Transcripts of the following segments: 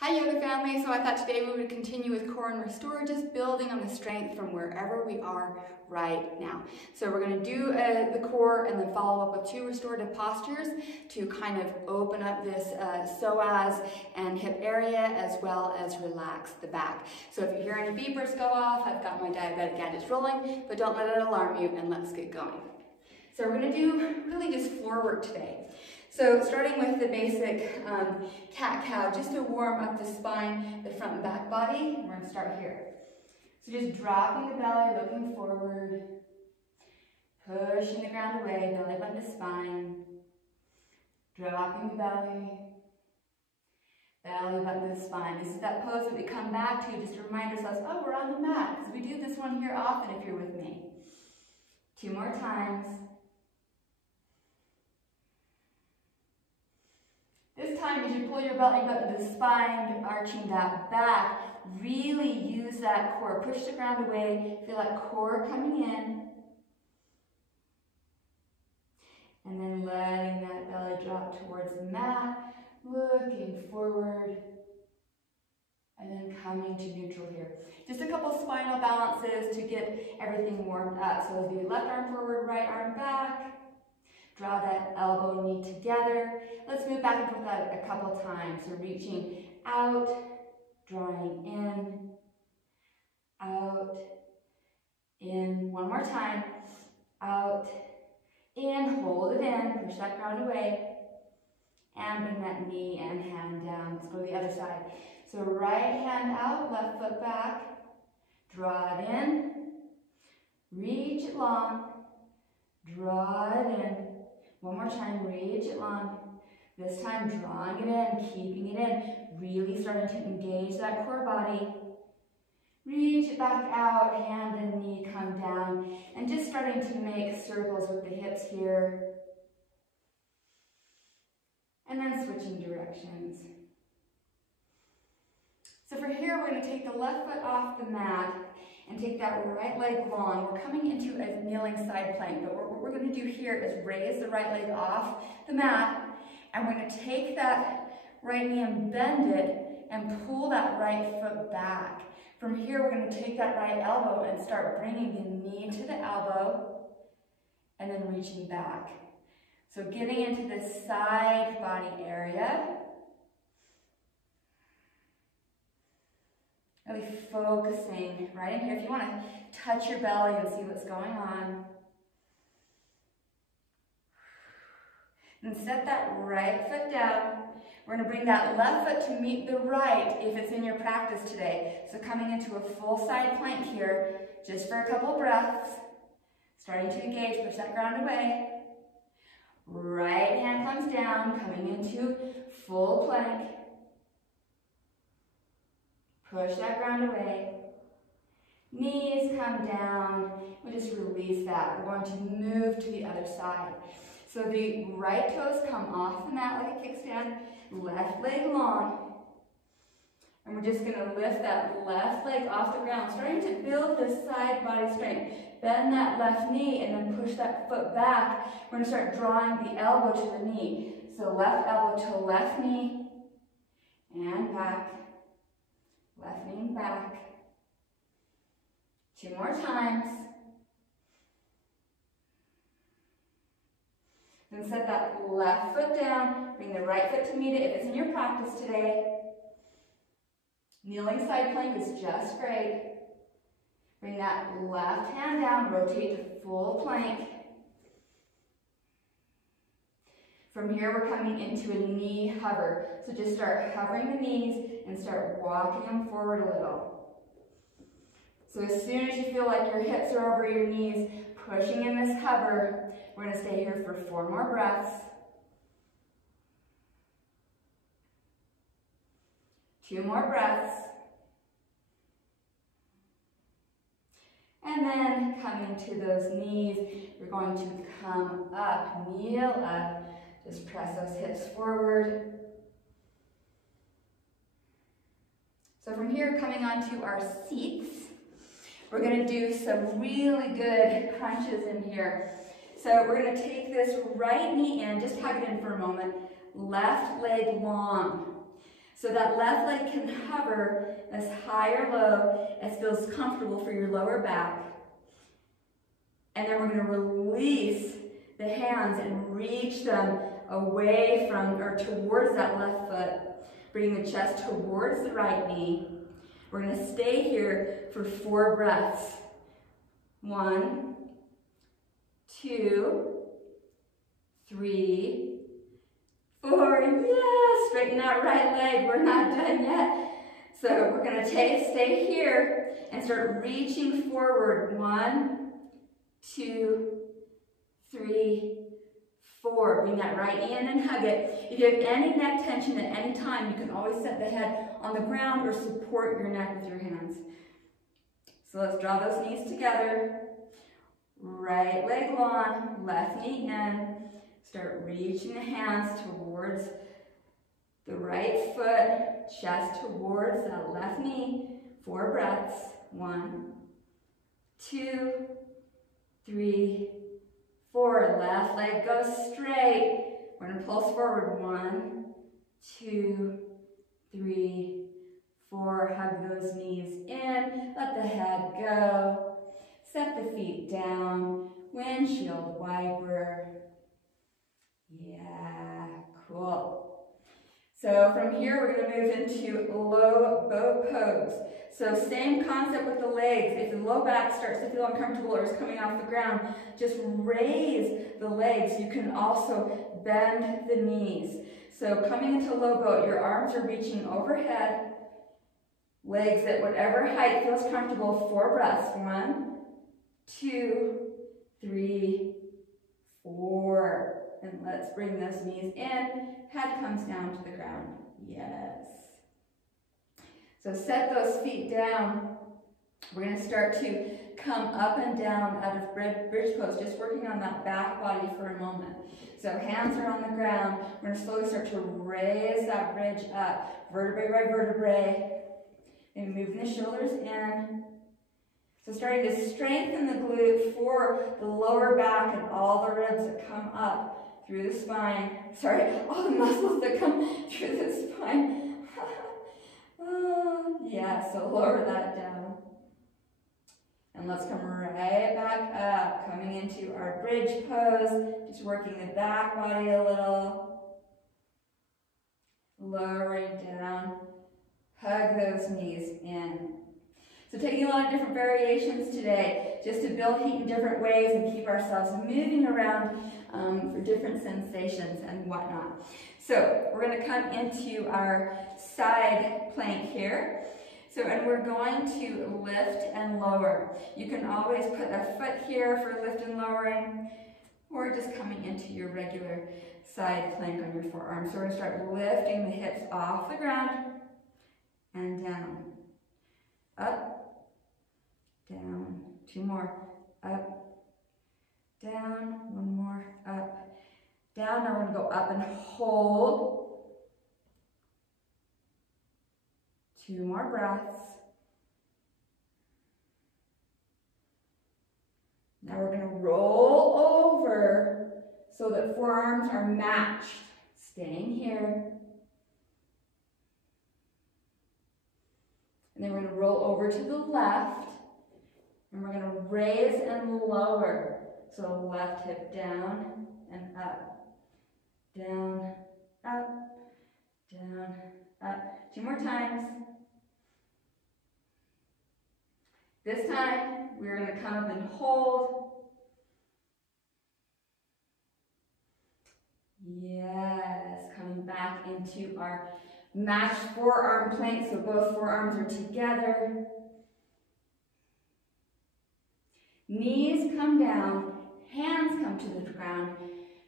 Hi yoga family, so I thought today we would continue with core and restore, just building on the strength from wherever we are right now. So we're going to do the core and then follow up with 2 restorative postures to kind of open up this psoas and hip area as well as relax the back. So if you hear any beepers go off, I've got my diabetic gadgets rolling, but don't let it alarm you, and let's get going. So we're going to do really just floor work today. So starting with the basic cat-cow, just to warm up the spine, the front and back body, we're going to start here. So just dropping the belly, looking forward, pushing the ground away, belly button to spine, dropping the belly, belly button to the spine. This is that pose that we come back to just to remind ourselves, oh, we're on the mat, because we do this one here often if you're with me. 2 more times. This time, as you pull your belly button to the spine, arching that back, really use that core. Push the ground away, feel that core coming in. And then letting that belly drop towards the mat, looking forward, and then coming to neutral here. Just a couple spinal balances to get everything warmed up. So as we left arm forward, right arm back. Draw that elbow and knee together. Let's move back and forth that a couple times. So reaching out, drawing in, out, in. One more time. Out, in, hold it in, push that ground away, and bring that knee and hand down. Let's go to the other side. So right hand out, left foot back, draw it in, reach it long, draw it in. One more time, reach it long. This time, drawing it in, keeping it in, really starting to engage that core body. Reach it back out, hand and knee come down, and just starting to make circles with the hips here. And then switching directions. So for here, we're going to take the left foot off the mat and take that right leg long. We're coming into a kneeling side plank, but what we're going to do here is raise the right leg off the mat, and we're going to take that right knee and bend it and pull that right foot back. From here, we're going to take that right elbow and start bringing the knee to the elbow and then reaching back. So getting into this side body area. Really focusing right in here. If you want to touch your belly and see what's going on. And set that right foot down. We're going to bring that left foot to meet the right if it's in your practice today. So coming into a full side plank here, just for a couple breaths. Starting to engage, push that ground away. Right hand comes down, coming into full plank. Push that ground away. Knees come down. We'll just release that. We're going to move to the other side. So the right toes come off the mat like a kickstand, left leg long. And we're just going to lift that left leg off the ground, starting to build this side body strength. Bend that left knee and then push that foot back. We're going to start drawing the elbow to the knee. So left elbow to left knee and back. Left knee back. 2 more times. Then set that left foot down. Bring the right foot to meet it if it's in your practice today. Kneeling side plank is just great. Bring that left hand down. Rotate to full plank. From here, we're coming into a knee hover. So just start hovering the knees and start walking them forward a little. So as soon as you feel like your hips are over your knees, pushing in this hover, we're going to stay here for 4 more breaths. 2 more breaths. And then coming to those knees, we're going to come up, kneel up. Just press those hips forward. So from here, coming onto our seats, we're going to do some really good crunches in here. So we're going to take this right knee in, just hug it in for a moment, left leg long. So that left leg can hover as high or low as feels comfortable for your lower back. And then we're going to release the hands and reach them away from or towards that left foot. Bring the chest towards the right knee. We're going to stay here for 4 breaths. 1, 2, 3, 4. Yes, straighten that right leg. We're not done yet. So we're going to stay here and start reaching forward. 1, 2, 3, 4. Bring that right knee in and hug it. If you have any neck tension at any time, you can always set the head on the ground or support your neck with your hands. So let's draw those knees together. Right leg long, left knee in. Start reaching the hands towards the right foot, chest towards that left knee. 4 breaths. 1, 2, 3, 4. Left leg goes straight. We're going to pulse forward. 1, 2, 3, 4. Hug those knees in. Let the head go. Set the feet down. Windshield wiper. Yeah, cool. So from here we're going to move into low boat pose. So same concept with the legs. If the low back starts to feel uncomfortable or is coming off the ground, just raise the legs. You can also bend the knees. So coming into low boat, your arms are reaching overhead. Legs at whatever height feels comfortable. 4 breaths. 1, 2, 3, 4. And let's bring those knees in. Head comes down to the ground. Yes. So set those feet down. We're going to start to come up and down out of bridge pose, just working on that back body for a moment. So hands are on the ground. We're going to slowly start to raise that bridge up, vertebrae by vertebrae, and moving the shoulders in. So starting to strengthen the glute for the lower back and all the ribs that come up through the spine. Sorry, all the muscles that come through the spine. Yeah, so lower that down. And let's come right back up, coming into our bridge pose, just working the back body a little. Lowering down, hug those knees in. So taking a lot of different variations today, just to build heat in different ways and keep ourselves moving around for different sensations and whatnot. So we're going to come into our side plank here. So, and we're going to lift and lower. You can always put a foot here for lift and lowering, or just coming into your regular side plank on your forearm. So we're going to start lifting the hips off the ground and down. Up, down, 2 more, up, down, 1 more, up, down. Now we're going to go up and hold. 2 more breaths. Now we're going to roll over so that forearms are matched. Staying here. And then we're going to roll over to the left. And we're going to raise and lower. So left hip down and up. Down, up, down, up. 2 more times. This time, we're going to come up and hold. Yes, coming back into our matched forearm plank, so both forearms are together. Knees come down, hands come to the ground,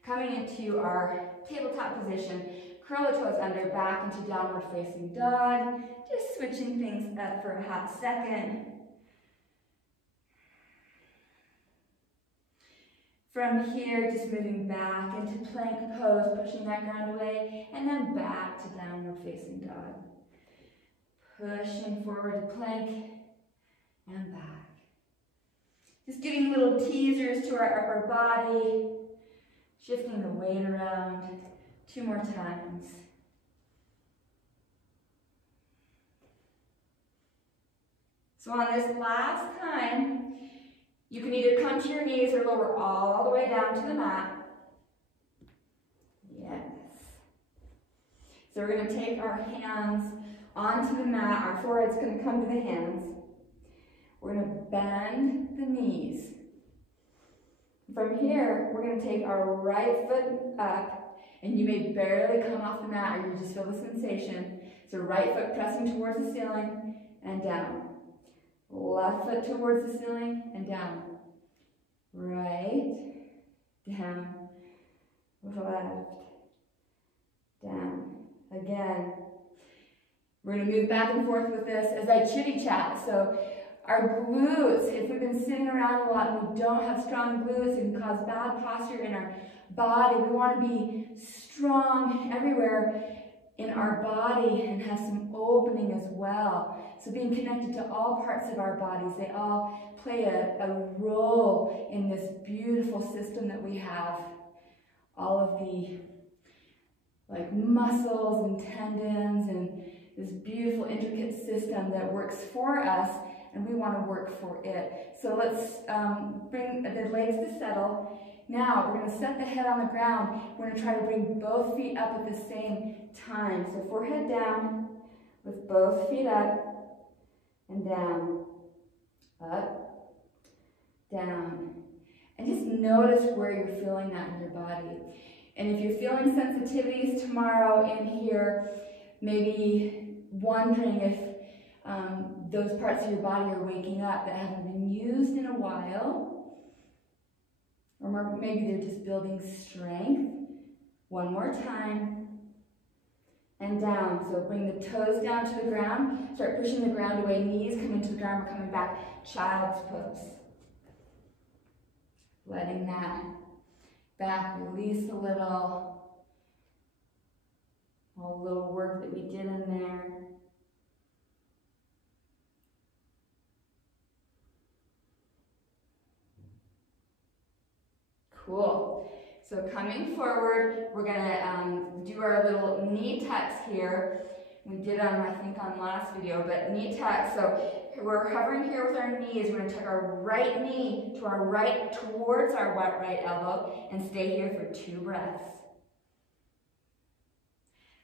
coming into our tabletop position. Curl the toes under, back into downward facing dog. Just switching things up for a hot second. From here, just moving back into plank pose, pushing that ground away, and then back to downward facing dog. Pushing forward to plank, and back. Just giving little teasers to our upper body, shifting the weight around. 2 more times. So on this last time, you can either come to your knees or lower all the way down to the mat. Yes. So we're going to take our hands onto the mat. Our forehead's going to come to the hands. We're going to bend the knees. From here, we're going to take our right foot up, and you may barely come off the mat, or you just feel the sensation. So right foot pressing towards the ceiling and down. Left foot towards the ceiling and down. Right, down, left, down. Again. We're going to move back and forth with this as I chitty chat. So our glutes, if we've been sitting around a lot and we don't have strong glutes, it can cause bad posture in our body. We want to be strong everywhere in our body and have some opening as well. So being connected to all parts of our bodies, they all play a role in this beautiful system that we have. All of the muscles and tendons and this beautiful intricate system that works for us, and we want to work for it. So let's bring the legs to settle. Now we're going to set the head on the ground. We're going to try to bring both feet up at the same time. So forehead down with both feet up and down, up, down. And just notice where you're feeling that in your body. And if you're feeling sensitivities tomorrow in here, maybe wondering if those parts of your body are waking up that haven't been used in a while, or maybe they're just building strength. One more time, and down. So bring the toes down to the ground, start pushing the ground away, knees coming to the ground, we're coming back, child's pose. Letting that back release a little, all the little work that we did in there. Cool. So coming forward, we're going to do our little knee tucks here. We did them, I think, on last video, but knee tucks. So we're hovering here with our knees. We're going to tuck our right knee to our right towards our right elbow and stay here for 2 breaths.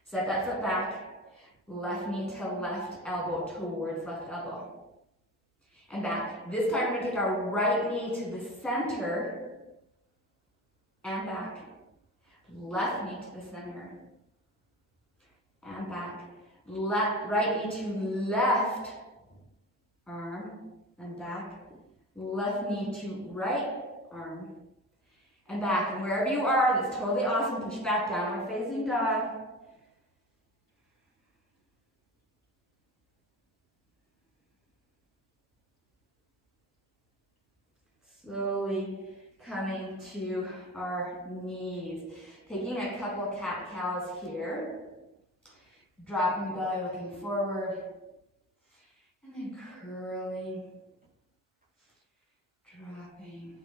Set that foot back. Left knee to left elbow towards left elbow. And back. This time we're going to take our right knee to the center and back. Left knee to the center and back. Right knee to left arm and back. Left knee to right arm and back. And wherever you are, that's totally awesome. Push back, downward facing dog. Slowly coming to our knees. Taking a couple of cat-cows here. Dropping the belly, looking forward. And then curling. Dropping.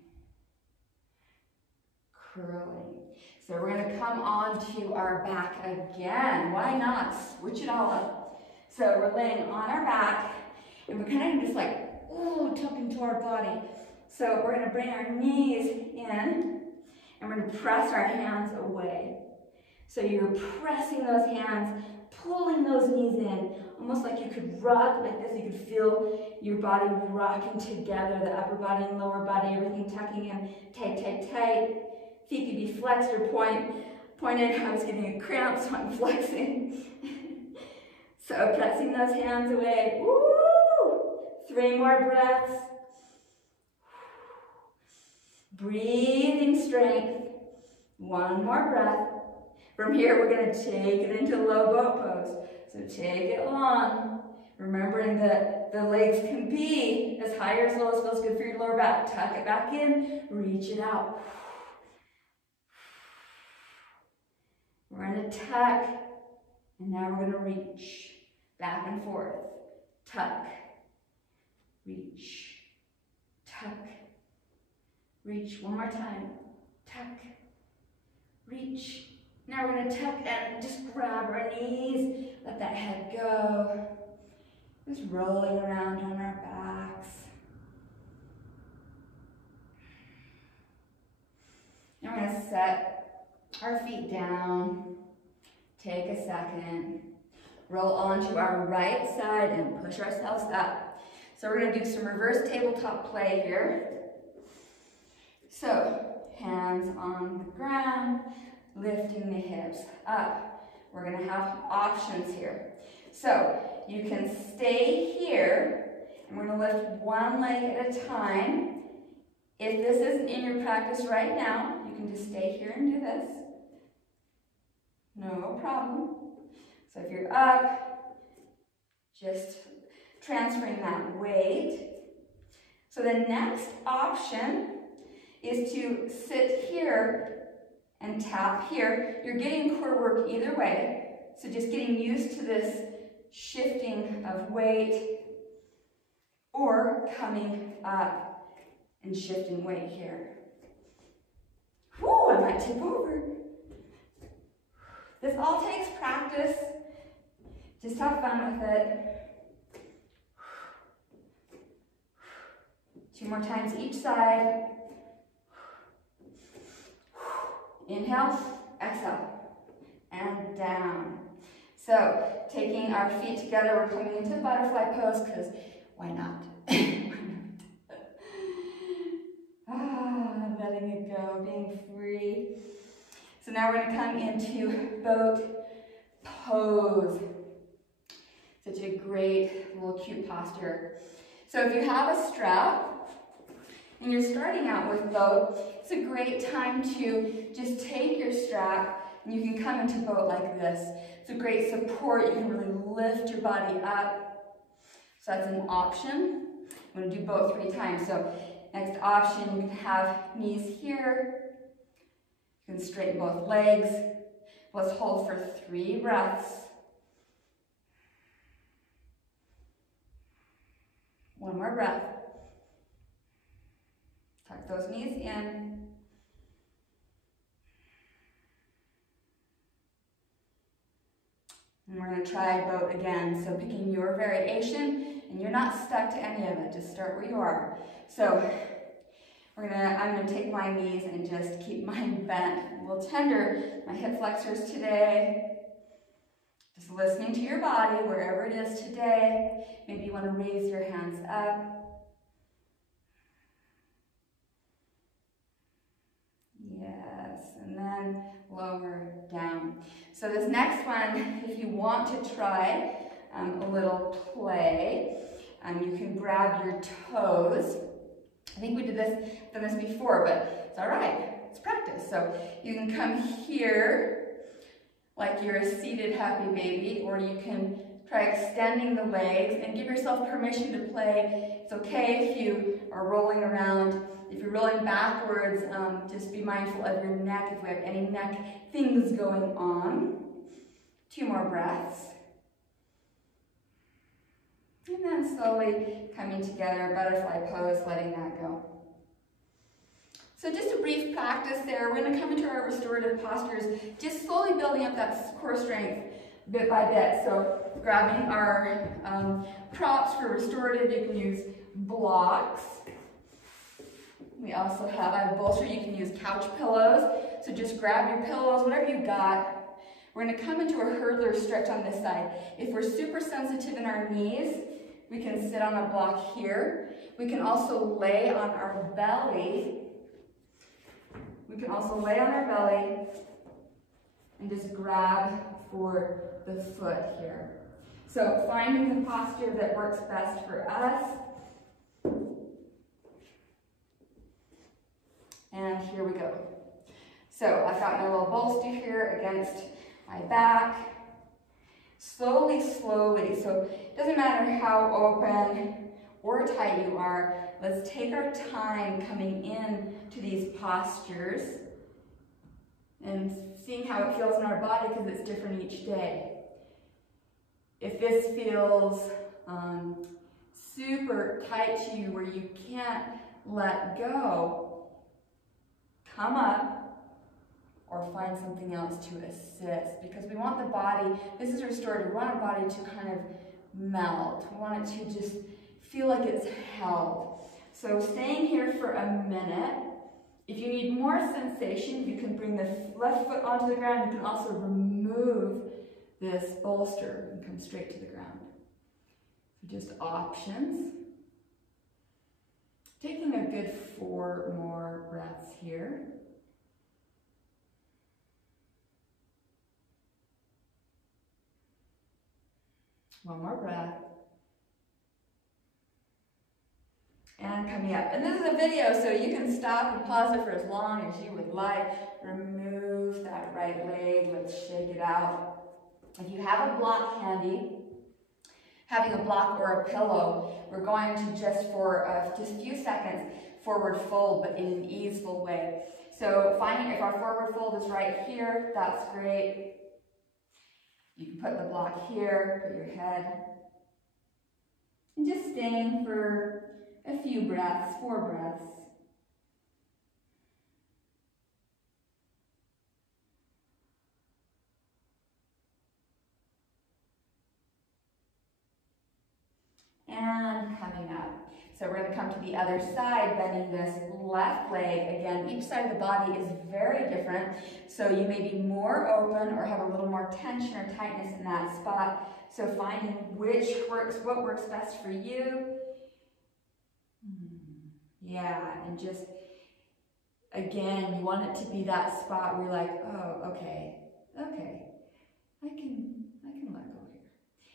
Curling. So we're going to come onto our back again. Why not? Switch it all up. So we're laying on our back. And we're kind of just tuck into our body. So we're going to bring our knees in, and we're going to press our hands away. So you're pressing those hands, pulling those knees in, almost like you could rock like this. You could feel your body rocking together, the upper body and lower body, everything tucking in, tight, tight, tight. Feet could be flexed or pointed. I was getting a cramp, so I'm flexing. So pressing those hands away. Woo! 3 more breaths. Breathing strength. 1 more breath. From here, we're going to take it into low boat pose. So take it long. Remembering that the legs can be as high or as low as feels good for your lower back. Tuck it back in. Reach it out. We're going to tuck. And now we're going to reach. Back and forth. Tuck. Reach. Tuck. Reach. 1 more time. Tuck. Reach. Now we're going to tuck and just grab our knees. Let that head go. Just rolling around on our backs. And we're going to set our feet down. Take a second. Roll onto our right side and push ourselves up. So we're going to do some reverse tabletop play here. So, hands on the ground, lifting the hips up. We're going to have options here. So, you can stay here, and we're going to lift one leg at a time. If this isn't in your practice right now, you can just stay here and do this. No problem. So if you're up, just transferring that weight. So the next option is to sit here and tap here. You're getting core work either way. So just getting used to this shifting of weight or coming up and shifting weight here. Whew, I might tip over. This all takes practice. Just have fun with it. 2 more times each side. Inhale, exhale, and down. So, taking our feet together, we're coming into butterfly pose, because why not? Letting it go, being free. So now we're going to come into boat pose. Such a great little cute posture. So if you have a strap and you're starting out with boat, it's a great time to just take your strap and you can come into boat like this. It's a great support. You can really lift your body up. So that's an option. I'm going to do boat 3 times. So next option, you can have knees here. You can straighten both legs. Let's hold for 3 breaths. 1 more breath. Tuck those knees in. And we're going to try boat again. So picking your variation, and you're not stuck to any of it. Just start where you are. So I'm going to take my knees and just keep mine bent. A little tender, my hip flexors today. Just listening to your body, wherever it is today. Maybe you want to raise your hands up. Yes, and then lower down. So this next one, if you want to try a little play, you can grab your toes. I think we done this before, but it's all right. It's practice. So you can come here like you're a seated happy baby, or you can try extending the legs and give yourself permission to play. It's okay if you are rolling around. If you're rolling backwards, just be mindful of your neck if we have any neck things going on. 2 more breaths. And then slowly coming together, butterfly pose, letting that go. So just a brief practice there. We're going to come into our restorative postures, just slowly building up that core strength bit by bit. So grabbing our props for restorative, you can use blocks. We also have a bolster, you can use couch pillows. So just grab your pillows, whatever you got. We're going to come into a hurdler stretch on this side. If we're super sensitive in our knees, we can sit on a block here. We can also lay on our belly. And just grab for the foot here. So finding the posture that works best for us. And here we go. So I've got my little bolster here against my back. Slowly, slowly. So it doesn't matter how open or tight you are. Let's take our time coming in to these postures and seeing how it feels in our body, because it's different each day. If this feels super tight to you where you can't let go, come up or find something else to assist, because we want the body, this is restorative, we want our body to kind of melt. We want it to just feel like it's held. So staying here for a minute. If you need more sensation, you can bring the left foot onto the ground. You can also remove this bolster and come straight to the ground. So just options. Taking a good 4 more breaths here. One more breath. And coming up. And this is a video, so you can stop and pause it for as long as you would like. Remove that right leg. Let's shake it out. If you have a block handy, having a block or a pillow, we're going to just for just a few seconds forward fold, but in an easeful way. So finding if our forward fold is right here, that's great. You can put the block here, put your head, and just staying for a few breaths, 4 breaths. And coming up. So we're going to come to the other side, bending this left leg. Again, each side of the body is very different. So you may be more open or have a little more tension or tightness in that spot. So finding which works, what works best for you. Yeah, and just, again, you want it to be that spot where you're like, oh, okay, I can let go here.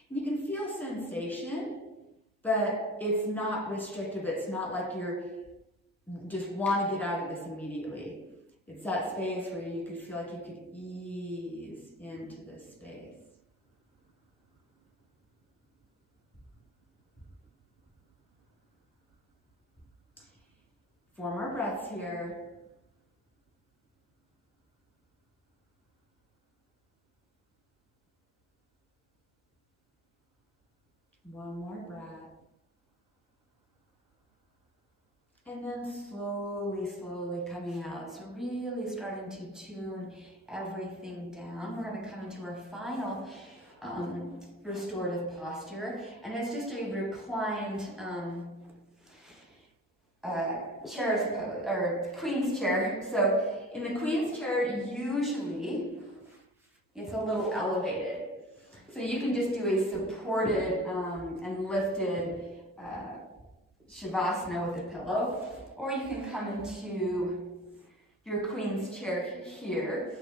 And you can feel sensation, but it's not restrictive. It's not like you're just want to get out of this immediately. It's that space where you could feel like you could ease into this space. Four more breaths here. One more breath. And then slowly, slowly coming out. So really starting to tune everything down. We're going to come into our final restorative posture. And it's just a reclined chair, or queen's chair. So in the queen's chair, usually it's a little elevated. So you can just do a supported and lifted Shavasana with a pillow, or you can come into your queen's chair here.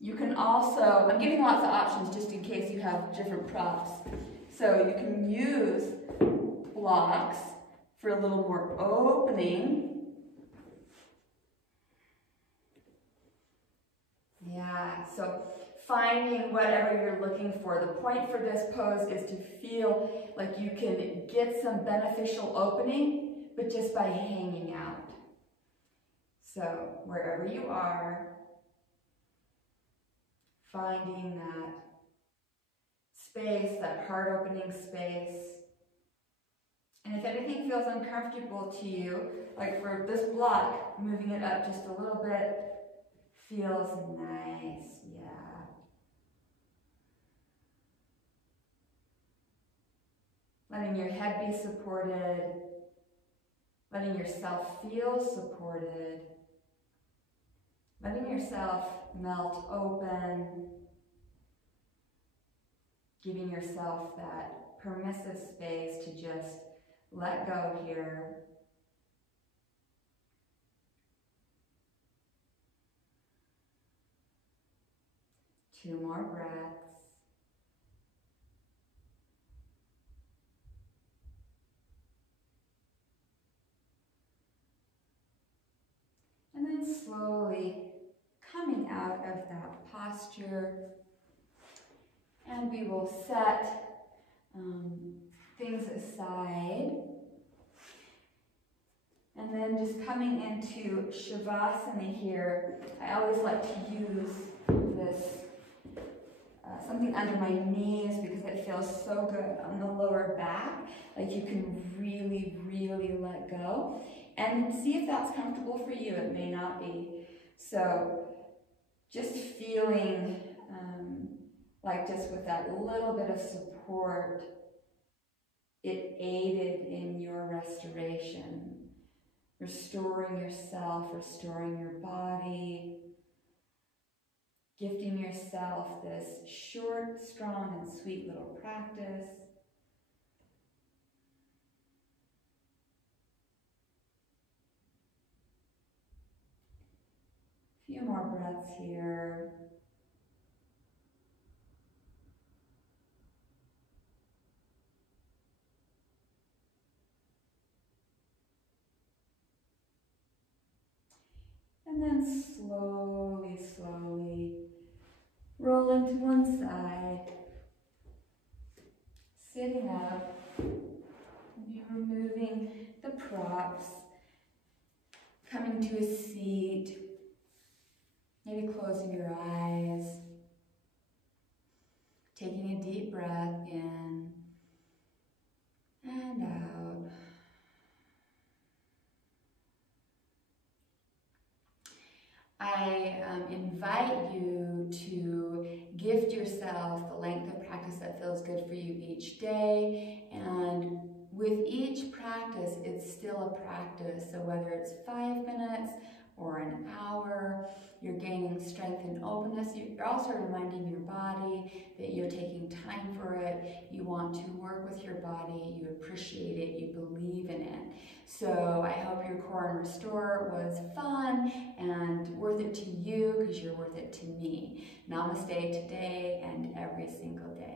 You can also, I'm giving lots of options just in case you have different props. So you can use blocks for a little more opening. Yeah, so finding whatever you're looking for. The point for this pose is to feel like you can get some beneficial opening, but just by hanging out. So wherever you are, finding that space, that heart opening space. And if anything feels uncomfortable to you, like for this block, moving it up just a little bit feels nice, yeah. Letting your head be supported, letting yourself feel supported, letting yourself melt open, giving yourself that permissive space to just let go here. Two more breaths. And then slowly coming out of that posture. And we will set things aside. And then just coming into Shavasana here, I always like to use this, something under my knees because it feels so good on the lower back. Like you can really, really let go. And see if that's comfortable for you. It may not be. So just feeling like just with that little bit of support, it aided in your restoration, restoring yourself, restoring your body, gifting yourself this short, strong, and sweet little practice. A few more breaths here. And then slowly, slowly roll into one side, sitting up, maybe removing the props, coming to a seat, maybe closing your eyes, taking a deep breath in and out. I invite you to gift yourself the length of practice that feels good for you each day, and with each practice, it's still a practice. So whether it's 5 minutes or an hour, you're gaining strength and openness. You're also reminding your body that you're taking time for it. You want to work with your body. You appreciate it. You believe in it. So I hope your Core and Restore was fun and worth it to you because you're worth it to me. Namaste today and every single day.